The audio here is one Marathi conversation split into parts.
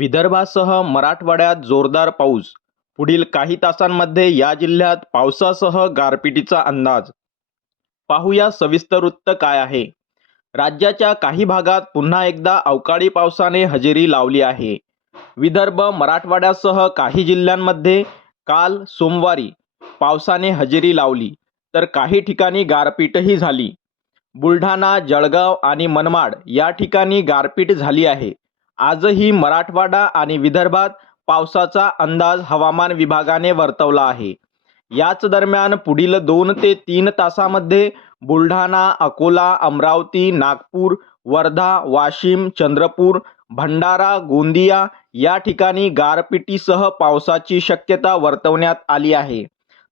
विदर्भासह मराठवाड्यात जोरदार पाऊस. पुढील काही तासांमध्ये या जिल्ह्यात पावसासह गारपिटीचा अंदाज. पाहूया सविस्तर वृत्त काय आहे. राज्याच्या काही भागात पुन्हा एकदा अवकाळी पावसाने हजेरी लावली आहे. विदर्भ मराठवाड्यासह काही जिल्ह्यांमध्ये काल सोमवारी पावसाने हजेरी लावली तर काही ठिकाणी गारपीटही झाली. बुलढाणा जळगाव आणि मनमाड या ठिकाणी गारपीट झाली आहे. आजही मराठवाडा आणि विदर्भात पावसाचा अंदाज हवामान विभागाने वर्तवला आहे. याच दरम्यान पुढील दोन ते तीन तासामध्ये बुलढाणा अकोला अमरावती नागपूर वर्धा वाशिम चंद्रपूर भंडारा गोंदिया या ठिकाणी गारपिटीसह पावसाची शक्यता वर्तवण्यात आली आहे.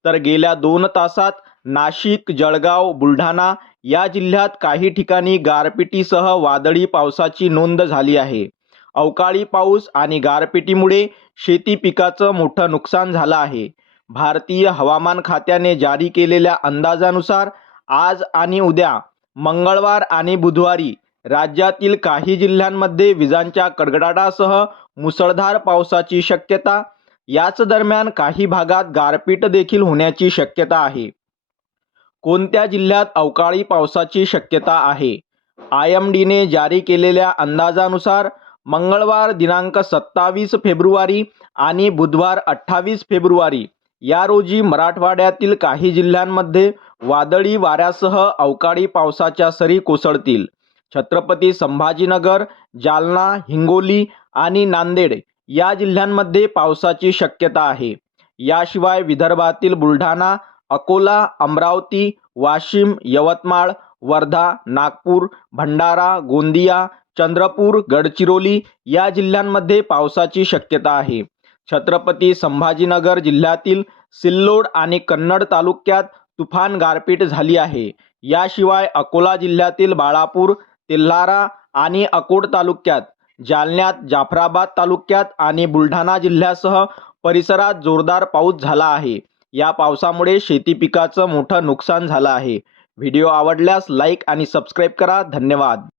तर गेल्या दोन तासात नाशिक जळगाव बुलढाणा या जिल्ह्यात काही ठिकाणी गारपिटीसह वादळी पावसाची नोंद झाली आहे. अवकाळी पाऊस आणि गारपिटीमुळे शेती पिकाचं मोठं नुकसान झालं आहे. भारतीय हवामान खात्याने जारी केलेल्या अंदाजानुसार आज आणि उद्या मंगळवार आणि बुधवारी राज्यातील काही जिल्ह्यांमध्ये विजांच्या कडकडाटासह मुसळधार पावसाची शक्यता याच दरम्यान काही भागात गारपीट देखील होण्याची शक्यता आहे. कोणत्या जिल्ह्यात अवकाळी पावसाची शक्यता आहे? आय एम डीने जारी केलेल्या अंदाजानुसार मंगळवार दिनांक सत्तावीस फेब्रुवारी आणि बुधवार अठ्ठावीस फेब्रुवारी. या रोजी मराठवाड्यातील काही जिल्ह्यांमध्ये वादळी वाऱ्यासह अवकाळी पावसाच्या सरी कोसळतील. छत्रपती संभाजीनगर जालना हिंगोली आणि नांदेड या जिल्ह्यांमध्ये पावसाची शक्यता आहे. याशिवाय विदर्भातील बुलढाणा अकोला अमरावती वाशिम यवतमाळ वर्धा नागपूर भंडारा गोंदिया चंद्रपूर गडचिरोली या जिल्ह्यांमध्ये पावसाची शक्यता आहे. छत्रपती संभाजीनगर जिल्ह्यातील सिल्लोड आणि कन्नड तालुक्यात तुफान गारपीट झाली आहे. याशिवाय अकोला जिल्ह्यातील बाळापूर तेल्हारा आणि अकोट तालुक्यात जालन्यात जाफराबाद तालुक्यात आणि बुलढाणा जिल्ह्यासह परिसरात जोरदार पाऊस झाला आहे. या पावसामुळे शेती पिकाचं मोठं नुकसान झालं आहे. व्हिडिओ आवडल्यास लाईक आणि सबस्क्राईब करा. धन्यवाद.